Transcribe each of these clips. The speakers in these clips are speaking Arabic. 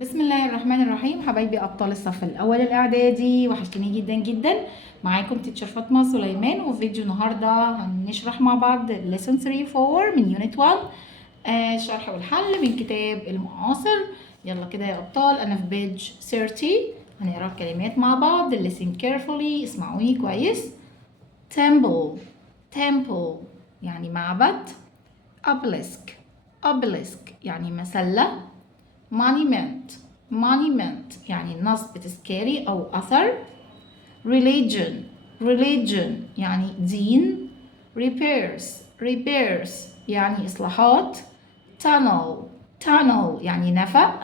بسم الله الرحمن الرحيم. حبايبي ابطال الصف الاول الاعدادي، وحشتوني جدا جدا. معاكم تيتشر فاطمه سليمان، وفي فيديو النهارده هنشرح مع بعض lesson 3-4 من يونت 1، الشرح والحل من كتاب المعاصر. يلا كده يا ابطال، انا في بيج 30. هنقرا الكلمات مع بعض. listen carefully، اسمعوني كويس. temple temple يعني معبد. obelisk obelisk يعني مسله. monument monument يعني نصب تذكاري أو أثر. religion religion يعني دين. repairs يعني إصلاحات. tunnel يعني نفق.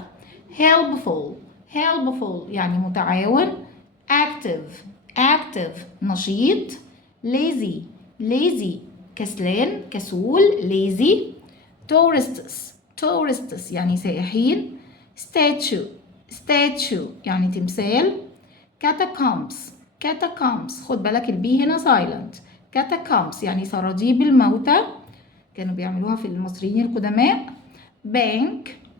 helpful يعني متعاون. active نشيط. lazy كسلان كسول lazy. tourists يعني سائحين. statue يعني تمثال. catacombs خد بالك البي هنا silent. catacombs يعني سراديب الموتى، كانوا بيعملوها في المصريين القدماء.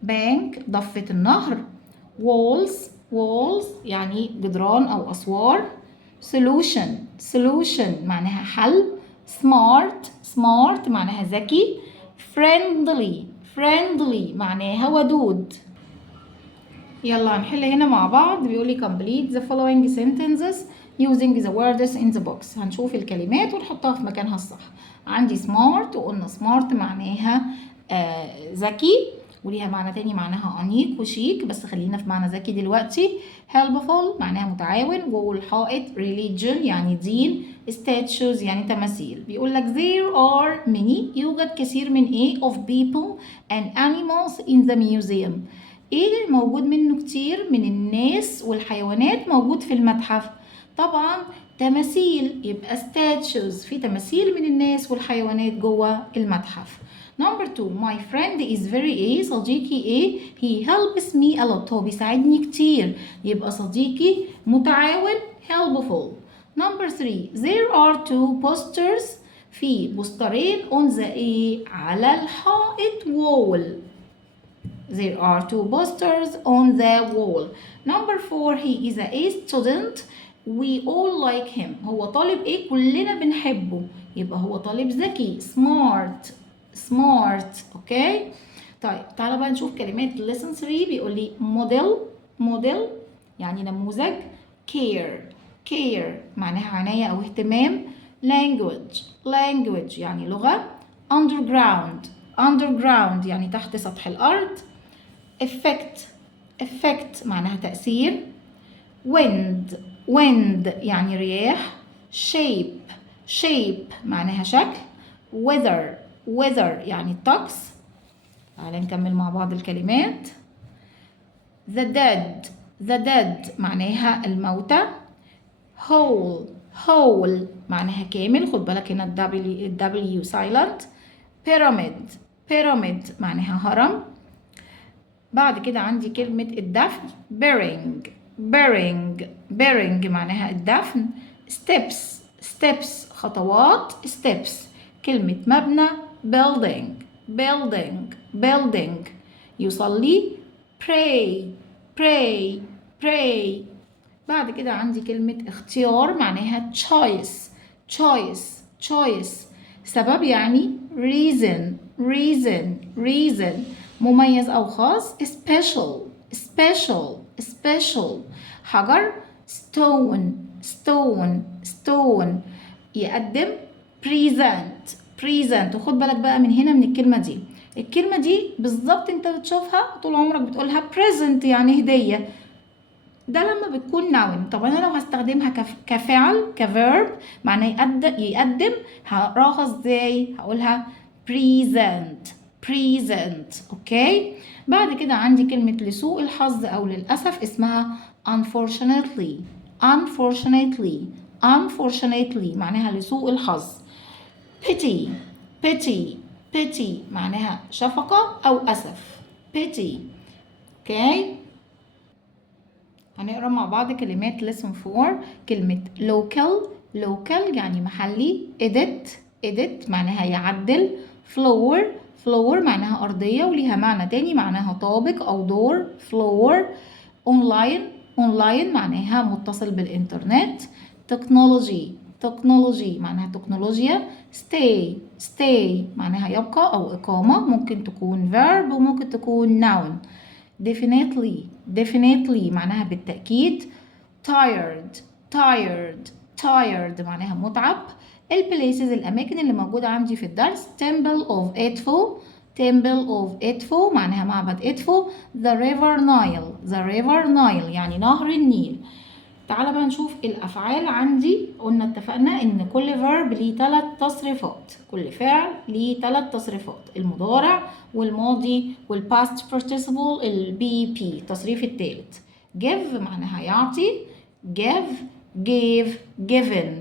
bank ضفة النهر. walls يعني جدران أو أسوار. solution معناها حل. smart معناها ذكي. friendly معناها ودود. يلا هنحل هنا مع بعض. بيقولي complete the following sentences using the words in the box. هنشوف الكلمات ونحطها في مكانها الصح. عندي smart، وقلنا smart معناها ذكي، وليها معنى تاني معناها أنيق وشيك، بس خلينا في معنى ذكي دلوقتي. helpful معناها متعاون. جوه الحائط religion يعني دين. statues يعني تماثيل. بيقول لك there are many يوجد كثير من of people and animals in the museum. ايه موجود منه كتير من الناس والحيوانات موجود في المتحف؟ طبعا تماثيل، يبقى statues، في تماثيل من الناس والحيوانات جوه المتحف. Number 2 my friend is very صديقي he helps me a lot، هو بيساعدني كتير، يبقى صديقي متعاون helpful. Number 3 there are 2 posters، في بوسترين on the على الحائط wall. There are 2 posters on the wall. Number 4 he is a student we all like him. هو طالب كلنا بنحبه، يبقى هو طالب ذكي smart. اوكي طيب تعالى بقى نشوف كلمات lesson 3. بيقول لي model يعني نموذج. care معناها عناية أو اهتمام. language يعني لغة. underground يعني تحت سطح الأرض. effect معناها تأثير. wind يعني رياح. shape معناها شكل. weather يعني الطقس. تعالى نكمل مع بعض الكلمات. the dead معناها الموتى. whole معناها كامل، خد بالك هنا الW silent. pyramid معناها هرم. بعد كده عندي كلمة الدفن bearing معناها الدفن. steps خطوات. steps كلمة مبنى building يصلي. pray. بعد كده عندي كلمة اختيار معناها choice سبب يعني reason مميز أو خاص. special حجر. stone يقدم. present وخد بالك بقى من هنا من الكلمة دي بالظبط انت بتشوفها طول عمرك بتقولها present يعني هدية، ده لما بتكون noun. طب انا لو هستخدمها كفعل كverb معناه يقدم، هقراها ازاي؟ هقولها present. اوكي بعد كده عندي كلمة لسوء الحظ او للأسف اسمها unfortunately معناها لسوء الحظ. pity معناها شفقة او اسف. pity. اوكي هنقرا مع بعض كلمات lesson 4. كلمة local يعني محلي. edit معناها يعدل. floor معناها أرضية وليها معنى تاني معناها طابق أو دور. floor. online معناها متصل بالإنترنت. technology معناها تكنولوجيا. stay معناها يبقى أو إقامة، ممكن تكون verb وممكن تكون noun. definitely معناها بالتأكيد. tired معناها متعب. البليسز الأماكن اللي موجودة عندي في الدرس temple of Edfu معناها معبد إدفو. the river Nile يعني نهر النيل. تعالى بقى نشوف الأفعال عندي. قلنا اتفقنا إن كل verb ليه 3 تصريفات، كل فعل ليه 3 تصريفات، المضارع والماضي والpast participle الBP التصريف الثالث. give معناها يعطي. gave given.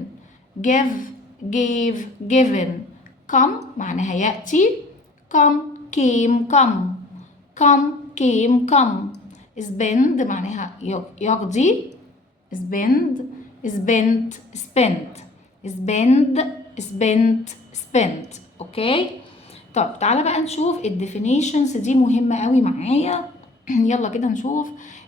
given. come معناها يأتي. come. spend معناها يقضي. spent. اوكي. طب تعالى بقى نشوف الديفينيشنز دي مهمة قوي معايا. يلا كده نشوف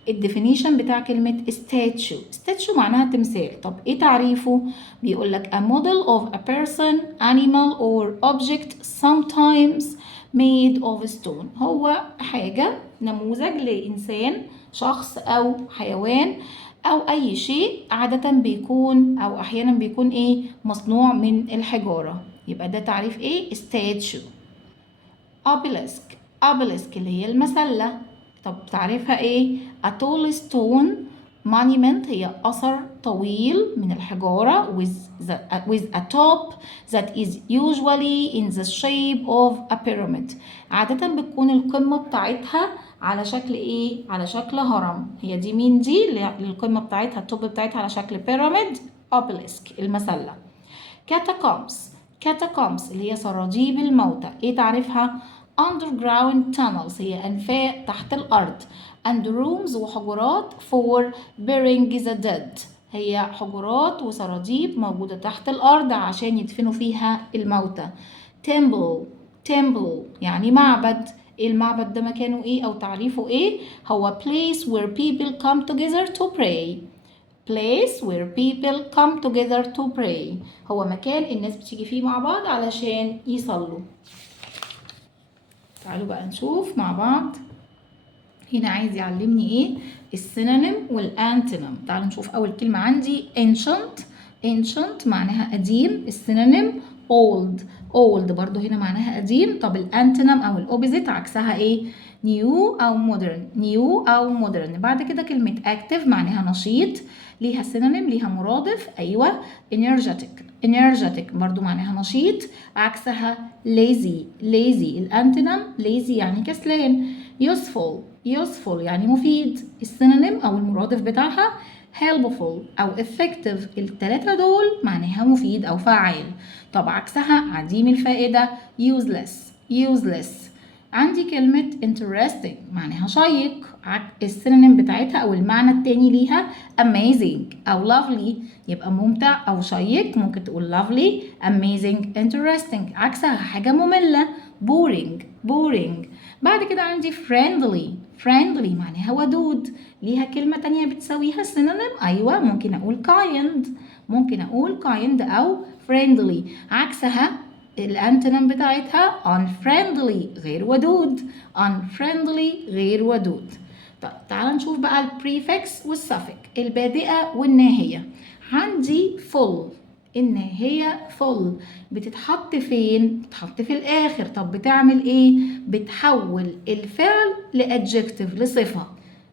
الديفينيشن بتاع كلمة statue معناها تمثال. طب ايه تعريفه؟ بيقول لك a model of a person, animal or object sometimes made of stone. هو حاجة نموذج لإنسان، شخص أو حيوان أو أي شيء عادة بيكون أو أحيانا بيكون إيه مصنوع من الحجارة. يبقى ده تعريف إيه؟ statue. obelisk اللي هي المسلة. طب تعريفها إيه؟ a tall stone monument هي أثر طويل من الحجارة with a top that is usually in the shape of a pyramid. عادة بتكون القمة بتاعتها على شكل ايه؟ على شكل هرم. هي دي مين دي؟ القمة بتاعتها التوب بتاعتها على شكل pyramid. obelisk المسلة. catacombs اللي هي سراديب الموتى. ايه تعريفها؟ underground tunnels هي أنفاق تحت الأرض. and rooms وحجرات for burying the dead هي حجرات وسراديب موجودة تحت الأرض عشان يدفنوا فيها الموتى. temple يعني معبد. المعبد ده مكانه ايه او تعريفه ايه؟ هو place where people come together to pray. هو مكان الناس بتيجي فيه مع بعض علشان يصلوا. تعالوا بقى نشوف مع بعض. هنا عايز يعلمني ايه؟ السينونيم والانتونيم. تعالوا نشوف اول كلمة عندي ancient معناها قديم. السينونيم old برضو هنا معناها قديم. طب الانتونيم او الاوبوزيت عكسها ايه؟ new او modern. بعد كده كلمة active معناها نشيط، ليها سينونيم ليها مرادف. ايوه energetic برضو معناها نشيط، عكسها lazy الانتونيم lazy يعني كسلان. useful يعني مفيد. السينونيم او المرادف بتاعها helpful أو effective. التلاتة دول معناها مفيد أو فعال. طب عكسها عديم الفائدة useless. عندي كلمة interesting معناها شيق. السينونيم بتاعتها أو المعنى التاني ليها amazing أو lovely. يبقى ممتع أو شيق ممكن تقول lovely amazing interesting. عكسها حاجة مملة boring. بعد كده عندي friendly معناها ودود. ليها كلمة تانية بتساويها السينونيم. أيوة ممكن أقول kind أو friendly. عكسها الأنتونيم بتاعتها unfriendly غير ودود. طب تعال نشوف بقى البريفكس والسفك البادئة والناهية. عندي full الناهية full بتتحط فين؟ بتتحط في الآخر. طب بتعمل إيه؟ بتحول الفعل لأدجكتيف لصفة.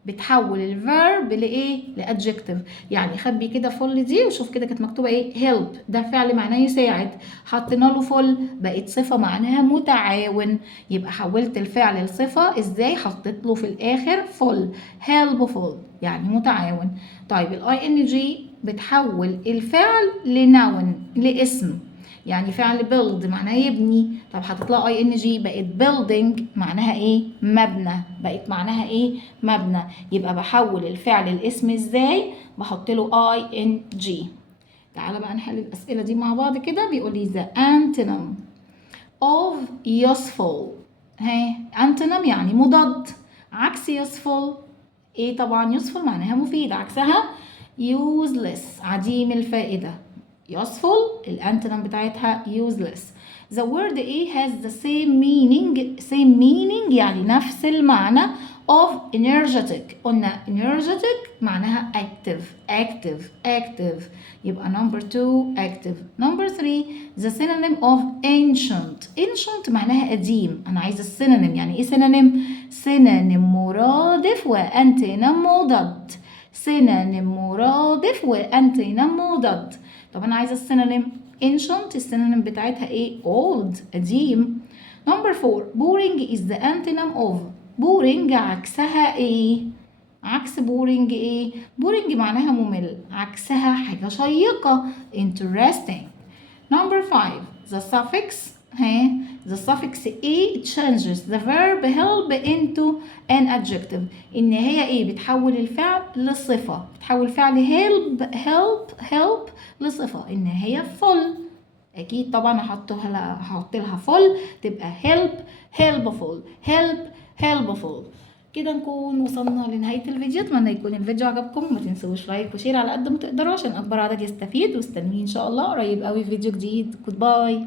بتحول الفيرب لإيه؟ لأدجكتيف. يعني خبي كده full دي وشوف كده كانت مكتوبة إيه؟ help ده فعل معناه يساعد، حطينا له full بقت صفة معناها متعاون. يبقى حولت الفعل لصفة إزاي؟ حطيت له في الآخر full helpful يعني متعاون. طيب ing بتحول الفعل لنون لاسم. يعني فعل build معناه يبني. طب هتطلع ing بقت building معناها ايه؟ مبنى. يبقى بحول الفعل الاسم ازاي؟ بحط له ing. تعالى بقى نحل الاسئله دي مع بعض كده. بيقول لي the antonym of useful antonym يعني مضاد. عكس useful ايه طبعا؟ useful معناها مفيد، عكسها useless عديم الفائدة. useful الانتونم بتاعتها useless. The word A has the same meaning يعني نفس المعنى of energetic. قلنا energetic معناها active يبقى number 2 active. number 3 the synonym of ancient معناها قديم. أنا عايزة السينونيم. يعني إيه synonym مرادف وأنتونيم مضاد. synonym مرادف وأنتونيم مضاد. طب أنا عايزة السينونيم ancient السينونيم بتاعتها إيه؟ old قديم. number 4 boring is the antonym of. boring عكسها إيه؟ عكس boring إيه؟ boring معناها ممل، عكسها حاجة شيقة interesting. number 5 the suffix the suffix A changes the verb help into an adjective. إن هي إيه؟ بتحول الفعل لصفة، بتحول فعل help لصفة. إن هي full أكيد طبعا هحط لها full تبقى helpful. كده نكون وصلنا لنهاية الفيديو. اتمنى يكون الفيديو عجبكم، وما تنسوش لايك وشير على قد ما تقدروا عشان اكبر عدد يستفيد، واستنوني ان شاء الله قريب قوي في فيديو جديد. جود باي.